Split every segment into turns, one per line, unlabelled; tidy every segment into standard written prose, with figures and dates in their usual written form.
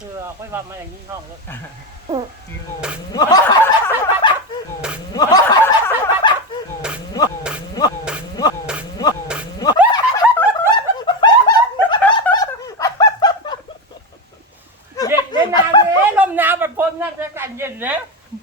คือค่อยว่ามาอย่างนี้ห้องเลยเย็นเลยน้ำเลยลมหนาวแบบพ้นนั่นจะกันเย็นเลย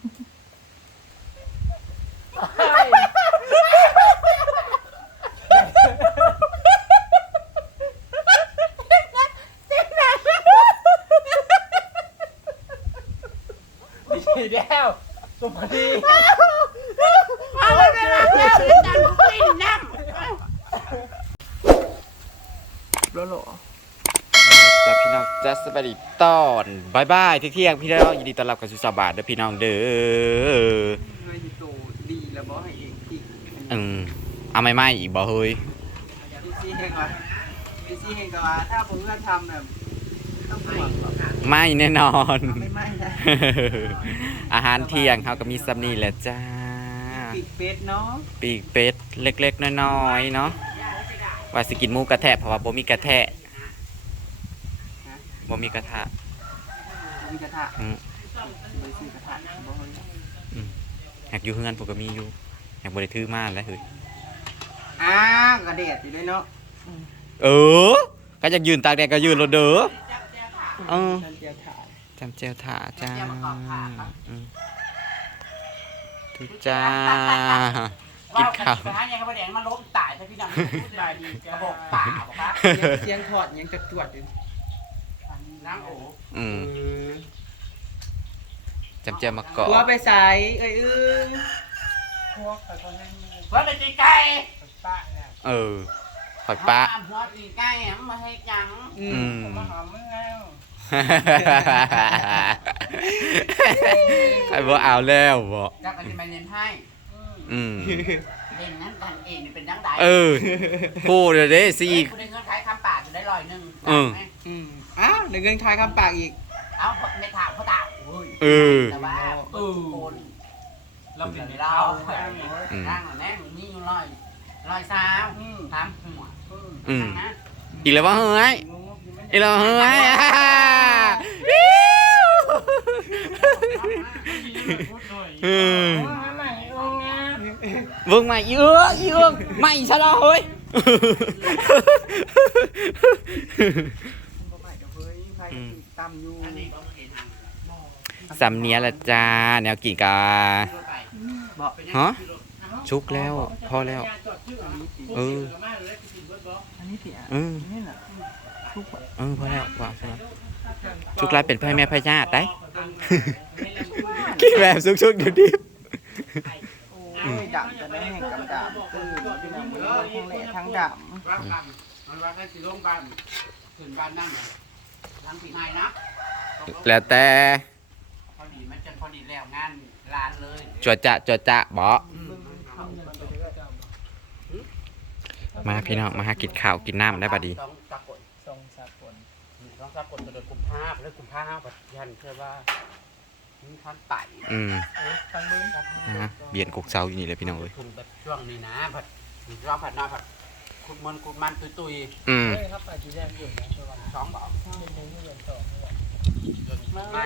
ดีแล้วสมดีอะไรไม่ได้แล้วจันปิ้นน้ำแล้วหรอ
จ้าพี่น้องจ้าสวัสดีตอนบายบายเที่ยงพี่น้องยินดีต้อนรับเข้าสู่สบายเด้อพี่น้องเด้อ
เงยโตดีแล้วบ่ให้เองพี่
เอาไม่อีกบ่เฮ้ย
พี่ซี่เฮงก่อนพี่ซี่เฮงก่อนถ้าผมเพื่อนทำแบบต้องห่วง
ไม่แน่นอน
ไม่นะ
อาหารเที่ยงเขาก็มีซัมนี่แหละจ้า
ปีกเป็ดเนาะ
ปีกเป็ดเล็กๆน้อยๆเนาะว่าสิกินหมูกระแทะเพราะว่าบ่มีกระแทะบ่มีกระทะ
มีกระทะไปซื้อกระทะบ่เฮ้ย
อยากอยู่เฮือนผมก็มีอยู่อยากบ่ได้ถือมาแล้วเฮ้ย
กระเด็ดอยู่ด้วยเนาะ
ก็อยากยืนตากแดดก็ยืนรถเด้อจำเจียวถาจ้าทุจ้ากินข้าว
ยังกระเด็นมาล้มตายใช่พี่น้องตายดีกระบอกตาบอกว่าเสียงถอดยังจะตรวจอยู่นั่งโอ้
จำเจียวมะกอก
ว่าไปใส่ว่าไปตีไก่
หอยปลา
หัวตีไก่มาให้จังมาหอมมึงแล้ว
ใครบอกเอาแล้วบอก
จักกันไปเน้นให้เล่นนั้นกันเองเป็นดังใด
คู่เดี๋ยวสิ
คุณได้เงินขายคำปากจะได้100
หนึ่ง
เดี๋ยวเงินขายคำปากอีกไม่ถามเขาตาแต่ว่าคนเราเป็นไม่เล่านั่งแน่นี่อยู่100สาวถามหัว
อีกแล้วว่าเฮ้ยอีกแล้วเฮ้ยvương mày ương mày sao đó ơi สำเนียงละจ้าแนวกี่กาฮะชุกแล้วพอแล้วพอแล้วว่าชุกลายเป็นพ่อแม่พ่อญาติได้กี่แบบชุกๆอยู่ดิ
ดำจะได้แห่งกับดำพี่น้องทั้งเละทั้งดำมันว่าแค่สีลงบ้านถึงบ้านนั่นทั้งปีใหม่นะ
แล้วแต่
พอดีมันจะพอดีแล้วงานร้านเลย
จวดจะบ่มาพี่น้องมาหากินข้าวกินน้ำได้บัดดี
สองสากลจะโดนกุมภาพันธ์แล้วกุมภาพันธ์ยันเชื่อว่าท่านไต่
เบียนกุกเซาอยู่นี่เลยพี่น้องเอ้ย
ช่วงนี้นะผัดร้องผัดน้อยผัดคุณมันตุยครับไปที่แรกอยู่นะ2บอกไม่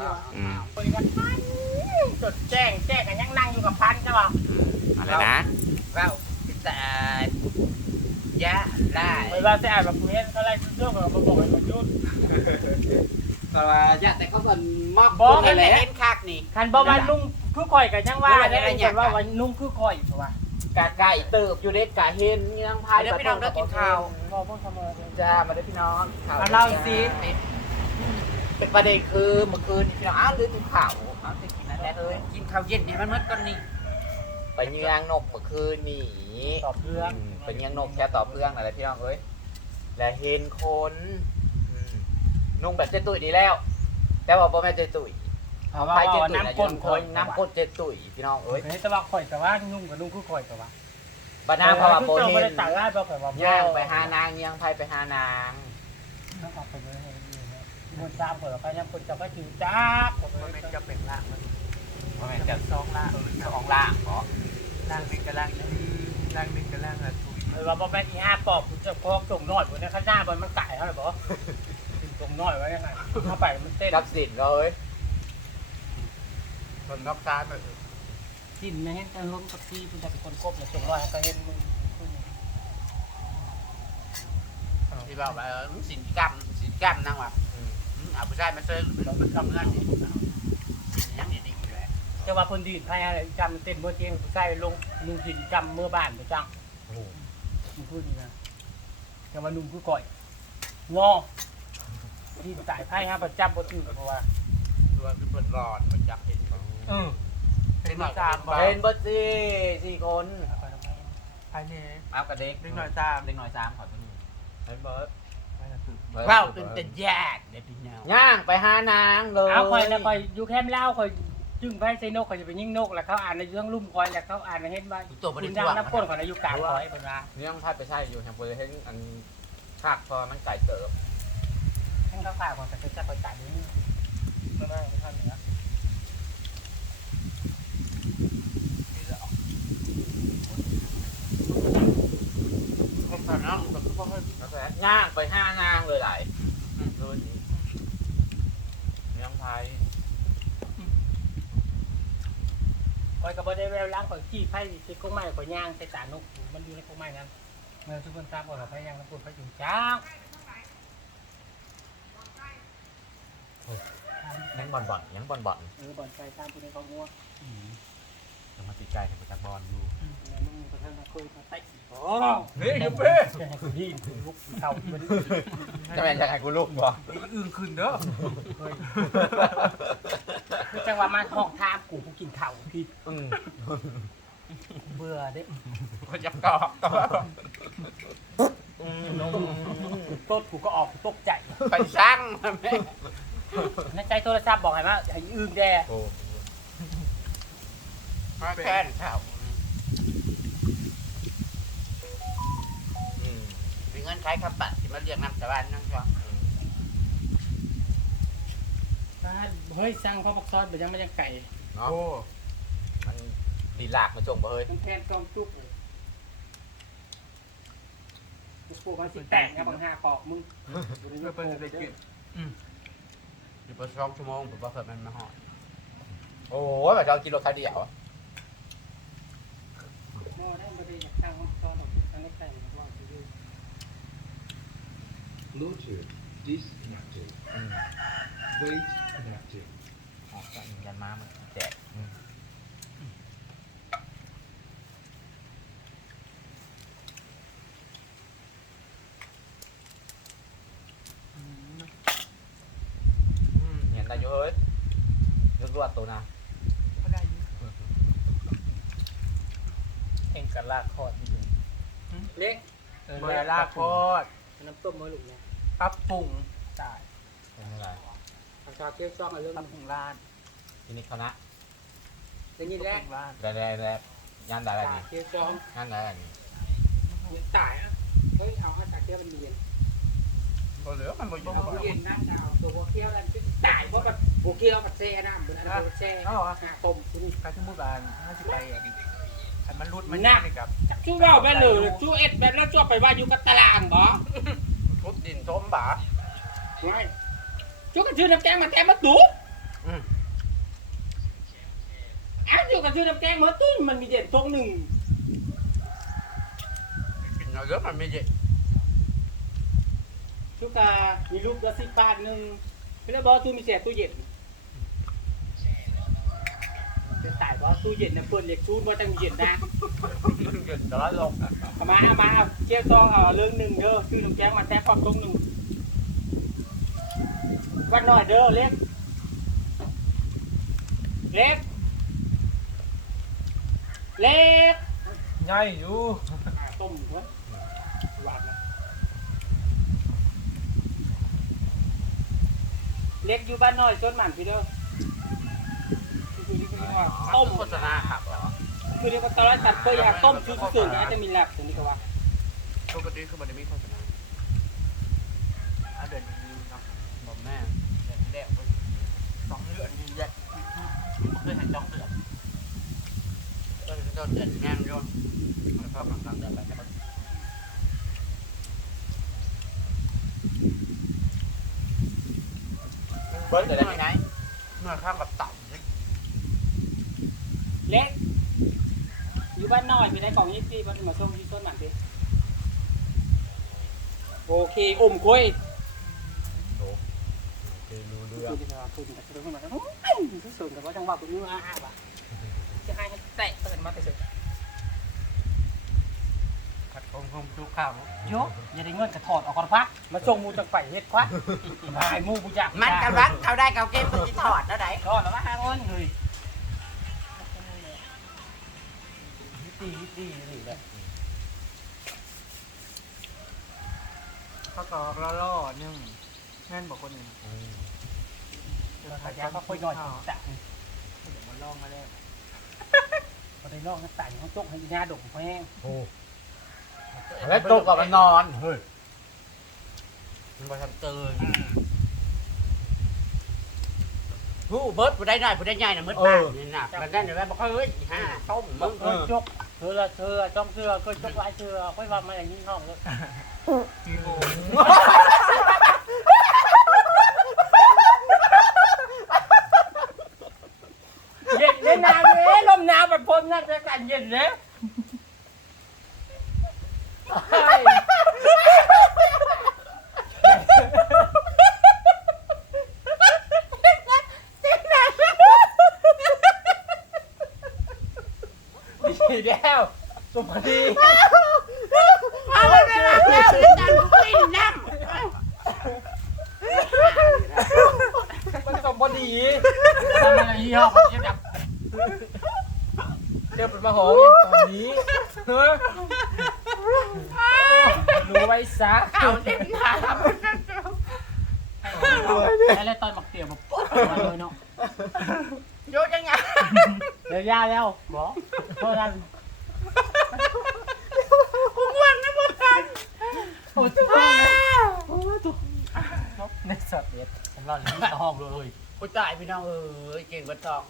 จดแจ้งกันยังนั่งอยู่กับพันใช่ป่ะ
อะไรนะ
เราแต่ยะได้เวลาจะอ่านแบบนี้อะไรเรื่องของมาบอกให้มันยุ่งแต่ว่าแต่เขาเป็นมอกบอกให้เห็นคักนี่คันบอกว่านุ่งคือข่อยกันยังว่าเนี่ยคนว่าวันนุ่งคือข่อยเพราะว่ากะไก่เติบอยู่เด็ดกะเห็นยังพายเดี๋ยวพี่น้องได้กินข้าวจ้ามาได้พี่น้องข่าวเล่าซีเป็นประเด็นคือเมื่อคืนพี่น้องลืมดูข่าวจะกินอะไรเลยกินข้าวเย็นนี่มันเมื่อก่อนนี่ไปเยืองนกเมื่อคืนนี่ต่อเพื่องไปเยืองนกแค่ต่อเพื่องอะไรพี่น้องเอ้ยและเห็นคนนุ่งแบบเจตุยดีแล้วแต่ว่าพ่อแม่เจตุยไปเจตุยน้ำก้นเจตุยพี่น้องเอ้ยแต่ว่าข่อยแต่ว่านุ่งกับนุ่งคือข่อยแต่ว่าบ้านนางพาโบเห็นย่างไปหานางยังไปหานางคนตามเผื่อไปยังคนจะไปถึงจ้าผมไม่จะเป็นล่างมันไม่จะ2 ล่างเหรอล่างนึงกับล่างละตุยเราบอกแม่ที่5 ปอบคุณจะพอกส่งนอดผมเนี่ยข้างหน้าบนมันไก่เท่าไหร่บอกตรงน้อยไว้ยังไงถ้าไปมันเต้น
รับสินเลยคนนอกชาติ
กินไม่เห็นแต่ล้มกับที่คุณจะเป็นคนกบเลยตรงน้อยก็เห็นมึง
ที่บอกว่าสินกรรมนั่งว่ะเอาผู้ชายมาเซิร์ฟเราทำเงินยังดีๆอยู่แล้ว
แต่ว่าคนดีดพายอะไรจำเต้นเมื่อเที่ยงใส่ลงลุงสินจำเมื่อบ้านไปจังมึงพูดดีนะแต่ว่าลุงคือก่อยงอที่สายไพ่ฮะประจำบนอื่นเพราะว่า
ตัวคือเปิดร้อนมันจับเห็นของเป็นหน่อยตาม
เป็นเบอร์สี่คน
ภายใน
เอากระเด็ก
เล็กหน่อยตาม
เด็กหน่อยสามขอตัวนึงเป็นเบอร์
ว้าวเป็นแต่แยกเด็ดพี่น้อง
ย่างไปหานางเลย
เอาคอยแล้วคอยอยู่แคมป์เล่าคอยจึงไพ่ใส่นกคอยจะไปยิงนกแล้วเขาอ่านในเรื่องลุ่มคอยแล้วเขาอ่านในเห็นว่า
ตัวบริ
คุณ
สุ
ดั
ท
ง
ธิ์
น้ำก้นของนายอยู่กลางคอยเป็นว่า
นี่ต้องพาไปใช่อยู่แถวบริเวณอันภาคพอมันไก่เติบ
ทั้งเขาฝ่าของแต่เป็นจะคอยจ่ายนี้ไม่ได้ไม่ทันเหนือ
คนตอนนั้นก็คือพ่อเพื่อน
แล้วแต่ย่างไปหานางเลยหลายดูสิเมืองไทย
คอยกับบได้แววล้างคอยจี้ไพ่ใส่กุ้งไม้คอยย่างใส่ตานกมันอยู่ในกุ้งไม้นั้นเมื่อทุกคนทราบว่าไพ่ย่างน้ำกุ้งไพ่จุ่มจ้าง
ยังบ่อนยังบ่อน
บอลไก่ตามผู้ใดเขางัว
จะมาติดไก่ให้ไปจักบอลอยู่
แล้วมึงกระทั่งคุยมาเตะโอ้
นี่ยูเป้
จะให้กูดีลุกเข่ามัน
จะเป็นยังไงกูลูกบ่
อื่นขึ้นเด้อ
จังหวะมาห้องทามกูกินเข่าพี่
อืม
เบื่อเด้
คนจะก่อ
ต้นกูก็ออกตกใจ
ไปช่างแม่
ในใจโทรศัพท์บอกให้มาให้อึ้งแด
โอ้
มาแค่ข่าว มีเงินใช้คำปัดที่มาเรียกน้ำชาวบ้านนั่งจ้ะ
เฮ้ยสั่งข้าวผักซอสไปยังไม่ยังไก่
เนาะมันดีหลากมาจงบ่เฮ้ย
แทนกองจุ๊บเลยกูปลูกมาสิแตกนะบางห้าปอกมึง
เพื่อเป็นอะไรกินอยู่ประมาณชั่วโมงผมว่าเพิ่มมันมาห่อ
โอ้ยแบบเรากินรถคันเดียว
โอ้ได้มาได้อยากสั่งข้าวผักซอสหรอกอันนี้ไก่รอดอยู่
Bluetooth disconnected. Wait connected.
ออกจากยันมามันแจกเห็นได้อยู่เฮ้ยนึกรวดตัวนะ
ก็ได้อยู่
เองกับลากคอดอยู่เล็ก
เวลาโคตร
น้ำต้มมะลุกนะ
ปรับปรุง
ตาย
เป็นไง
ทางชาวเที่ยวช่องอะไรเรื่อง
ปรับปรุงร้าน
ทีนี้คณะ
อย่างนี้แหละ
ร้าน
ได้ย่านได้แบบ
ตาย
นี้
เที่ยวช่อง
ย่านได้แบบนี้
ยังตายอ่ะเฮ้ยเอาให้ตาเที่ยวมันเย็น
ก็เหลือมันบ่อยู่
เย็นน้ำดาวตัวบัวเที่ยวนั่นตายเพราะแบบบัวเที่ยวมันแช่น้ำเหมือนอันบัวแช่หาต้มที่นี่
การที่มุดบาน50ไปอ่ะคันมันรุดมัน
น่ะ
นี่กับ
ชู้เล่าแม่เลยชู้เอ็ดแม่แล้วจ้วไปว่าอยู่กับตารางบ่
ทุบดินทมบ่า
ไม่ชู้กันชื่อน้ำแกงมาแกงมาตุ๊บอ้าวชู้กันชื่อน้ำแกงมาตุ้นมันมีเด่นตรงหนึ่ง
กินเอาเยอะมันไม่เยอะ
ชู้กามีลูกละ10 บาทหนึ่งพี่แล้วบอกชู้มีเศษตู้เย็นจะตายเพราะตู้เย็นนะเปิดเหล็กชู้ว่าตั้งเย็นนะ
มันเกินร้อยลง
เอามาเชี่ยวซองเอาเรื่องหนึ่งเด้อชื่อน้ำแกงมาแทะความตรงหนึ่งวันหน่อยเด้อเล็กเล็กเล็ก
ง่ายอยู่
ต้มเถอะหวานนะเล็กอยู่บ้านน้อยจนหมันพี่เด้อต้ม
โฆษณาครับ
คือเรียกว่าตอนแรกตัดเพื่ออยากต้มชุดสื่อนะจะมีแลบตัวนี้ก็ว่า
ปกติคือมันจะมีโฆษณาเดือนนี้เนาะบอกแม่เดือนแรกก็2 เดือนนี่แยกเคยเห็น2 เดือนก็เดือนแม่นอยู่มันก็กลางเดือนไปแต่เบิ้ลได้ไหมเมื่อข้ามกับเต่า
เล็กอยู่บ้านน้อยไปได้กล่องยี่สิบมันมาส่งที่ต้นหมันดิโอเคอมกล้วยรู้เรื่องที่เราคุยกันเรื่องมันที่สุดแต่ว่าจังหวะคุณมืออ้าว่ะจะให้แตะตื่นมาแต่สุดผัดคงดูข่าวโยอย่าได้เงินจะถอดออกก่อนพักมาส่งมูจังไปเฮ็ดควักมาให้มูกูจัก
มันกำลังเขาได้เขาเก็บมันจะถอดแล้วไหน
ถอดแล้วมาหาเงินเลยดีนี่แหละเขาตอบล่อๆนึงแม่นบอกคนหนึ่งขายาเขาค่อยน้อยจังเดี๋ยวมันล่องมาแล้วพอได้ล่องก็ต่างเขาจกให้ยาดกแห้ง
แล้วตกกับมันนอนเฮ้ยมันมาทำตื่นผู้เบิร์ดผู้ได้ได้ผู้ได้ใหญ่น่ะมืดมากนี่น่ะมันได้แต่ว่าบอกเฮ้ยฮ่าต้มมึง
จกเธอจ้องเสื้อก็จกลายเสื้อค่อยว่ามาอย่างนี้ห้องเลยเย็นเล่นน้ำเลยลมหนาวแบบพ้นน่าจะกันเย็นเลยดีแล้วสุภาพดี
อะไรไม่ได้แล้วจันปิ้นน้ำ
มันสมบูรณ์ดีทำอะไรยี่ห้อมันเทียบแบบเทียบเป็นมาหอมอย่างตอนนี้รู้ไว้ซะ
เอาเต็มน้ำ
แล้วตอนหมักเตี๋ยวแบบปุ๊บเลยเนาะ
โยนยังไง
เดี๋ยวยาแล้วบอกเพราะนั้น
กูง่วงนะพวกกัน
โอ้ตุ๊กโอ้ตุ๊กในสัตว์เด็ดฉันรอดลิ้นตะห้องเลย
กูตายพี่น้องเอ้ยเก่งบัดทอง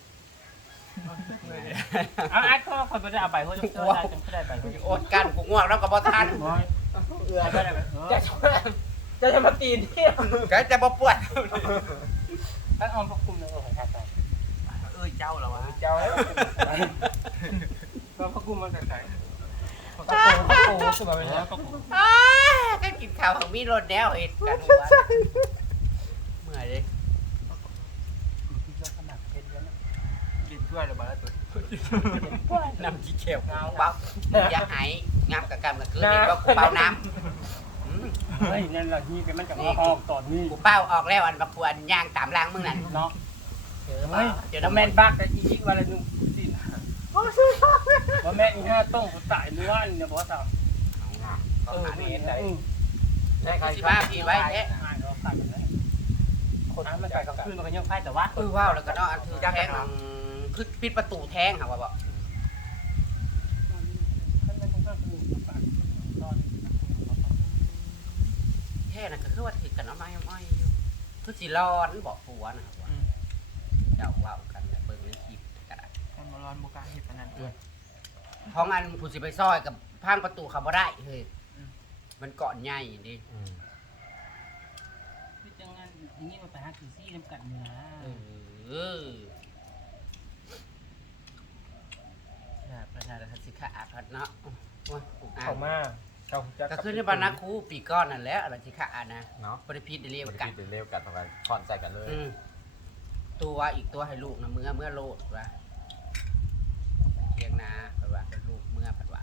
เอาอัดก็คนไม่ได้เอาไปเขาจะได้จังไม่ได้ไป
อดกันกูง่วงแล้วก็บ่ทัน
จะมาตีนที่
แกจะบ่ปวด
ถ้าเอาพวกคุมเนื้อของชาติ
เอ้ยเจ้าเหรอวะ
เจ้าแล้วก็พวกคุมมันใส่ก็โกสุดไปแล้วก็โก
ก็กินข้าวของมีรถแล้วเห็ดกันเมื่อยเลย
ขนาดเพชรแล้วนะ
กินช่วยเลยบ้าตัว
น้ำขี้เขียวเงาเบาอย่าหายงามกับกำกับคืนนี่ก็กูเป่าน้ำ
เฮ้ยนั่นแหละนี่เป็นมันกับห้องตอนนี้
กูเป้าออกแล้วอันบักควรย่างตามล้างมึงนั่น
เนาะเฮ้ยเดี๋ยวแม่นบักแต่อีกวันละนึงสิว่าแม่อีห้าต้องตายล้วนเนี่ยบอกว่า
นี่ไหนได้ใครสิบ้าพี่ไว้เอ๊ะ
คนนั้นมันไปกับคืนมันก็ยังไพ่แต่ว่า
ว้าวแล้วก็เนาะอันถือแทงคือปิดประตูแทงค่ะว่าบอกแค่นั้นก็คือว่าถือกันเอาไม้เอาไม้อยู่คือสิร้อนบอกผัวนะครับว่าเจ้าว้าวกันเบิ่งในคลิปก็ได้
คนมาร้อนโมกาเห็ดอันนั้นด้วย
ห้องอันผู้สิไปซอยกับพังประตูเขาบ่ได้เฮ้ยมันเกาะใหญ่ดิ
คือจังงั้นอย่างนี้มันไปหาคือซี่น้ำกัดเนื้อ
ประชาชนสิขาพัดเนาะ
เข้ามา
ก็คือในบรรณาคูปีก้อนนั่นแหละอะไรสิขานะ
เนาะ
บริพิษเรียก
มัน
กัน
กินเร็วกันทำกันถอนใจกันเลย
ตัวอีกตัวให้ลูกนะเมื่อโลดว่าเทียงนาผัดว่าเป็นลูกเมื่อผัดว่า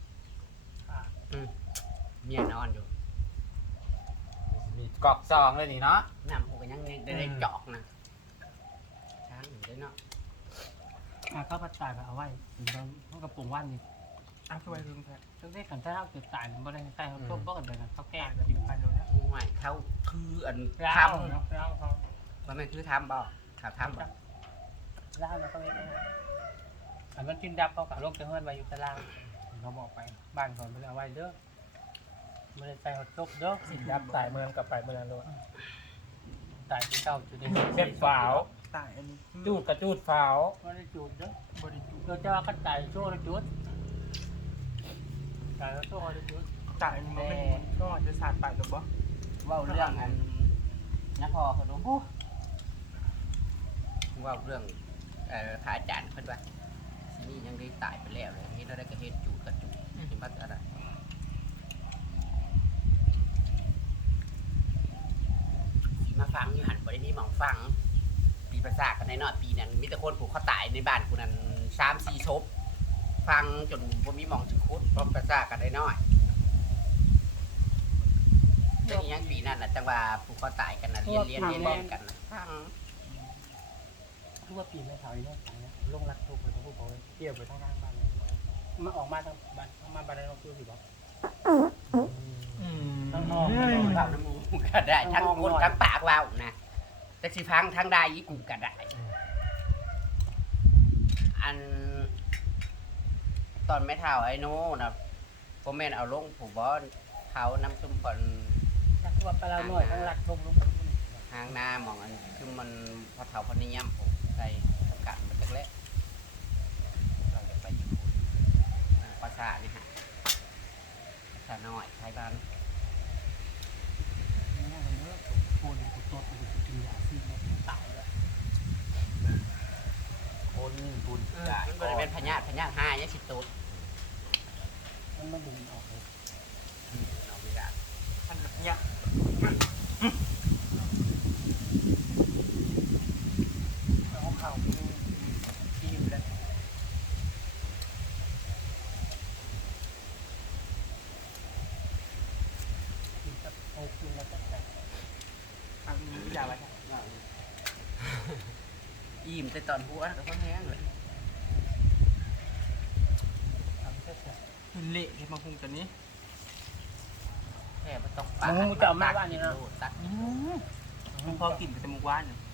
เมียนอนอยู่
มีกอกซองเลยนี่เนาะ
น้ำหูกันยังได้จอกนะช้างอยู่ได้เนาะ
ข้าวผัดตายไปเอาไว้เขากระปุกว่านนี่
อ้าวทำไมลืมแท้
ต้องได้ขันถ้าเขาเกิดตายมันบ่ได้ตายเขาต้มบ่กันไปนะเขาแก้กินไปเลยนะ
ห่วยเขาคืออัน
ร่า
ท
วเนาะร่าวเขา
ำมันไม่คือทำบ่ข่าวทำบ่
ร่าวแล้วก็ไม่ได้อันมันกินดับเขากับโรคจะเฮิร์นไปอยู่ตารางเขาบอกไปบ้านก่อนไปเอาไว้เด้อไม่ได้ใส่หัวจบเด้อสิดับตายเมืองกับไปเมืองโลดตายที่เก้าจุดเด่นเป็นฝาว
ตายอันนี้
จูดกับจูดฝาวไม่ได้จูดเด้อบริจูดเราจะว่ากันตายโซ่แล้วจูดตายแล้วโซ่แล้วจูด
ตายอันนี้มันไม่ก็จะสาดปากกับบ่
ว่าเรื่องอันนะพอเขาดูว่าเรื่องพระอาจารย์เพิ่นว่าที่นี่ยังได้ตายไปแล้วเลยนี่เราได้กระเฮ็ดจูดกระจุกเห็นบัดอะไรสีมาฟังอยู่หันบ่ได้มีหมองฟังปีประสาทกันในนอปีนั้นมีแต่คนผูกเขาตายในบ้านกูนั้น3-4ศพฟังจนบ่มีหมองสิคุดเพราะประสาทกันได้น้อยแต่อีหยังปีนั้นน่ะจังว่าผูกเขาตายกันน่ะเรียนกันน่ะฟัง
รู้ว่าปีไม่เท่านี้นะลงรักทุกคนต้องพูดเขาเที่ยวไปทั้งบ้านมาออกมาทางบ้านมาบ้านเราคือสิบอกทั้งห้อง
เว้าน้ำมูกก็ได้ทั้งคนทั้งปากเว้านะแต่สิพังทั้งได้อีกูก็ได้อันตอนไม่เท่าไอ้โน่นะผมแม่นเอาลงผู้บ่เขาน้ำซุ่มก่อน
รักว่าปลาหน่อยทั้งรักทุกลูก
ทางหน้ามองอันคือมันพอเท่าพอนิยมผมใส่กันมันจักเละเราจะไปอยู่ภาษานี่ฮะภาษาน้อยไทยบ้าน
คนกูตดกูกินยาซีมันตายเลย
คนบุญจ่ายมันเป็นพญาติห้าเนี่ยสิตูด
มันไม่ดึงออกเลย
เอาไม่ได้
มันเนี่ยเอาข่าวที่อยู่แล้วเอาคืนมาตั้งแต่ทางนี้ยาวไว้
อิ่มแต่ตอนหัวก็ค่อนแห้งเลย
มันเละเลยมาคุงตัวนี้
แค่ไม่ต้อง
มึงจะเอามาบ้านนี่นะ
ตัก
มึงพอกินไปแต่มุกว่าน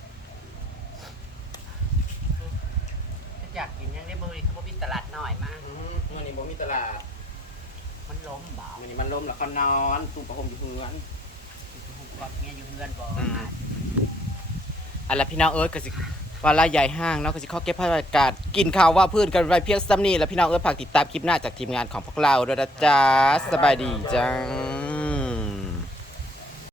อยากกินยังได้บริเขาบอกมีตลาดหน่อยมาก
มื้อนี้บ่มีตลาด
มันล้มเบา
มื้อนี้มันล่มแล้วเขานอนตุ้มประหมอยู่เฮือน
ก็เงี้ยอยู่เงินบ่
อันละพี่น้องเอิร์ธก็สิว่าละใหญ่ห้างเนาะก็สิเข้าเก็บภาพบรรยากาศกินข้าวว่าพื้นกันไว้เพียงซ้ำนี้แล้วพี่น้องเอิร์ธฝากติดตามคลิปหน้าจากทีมงานของพวกเราด้วยนะจ๊ะสบายดีจ้า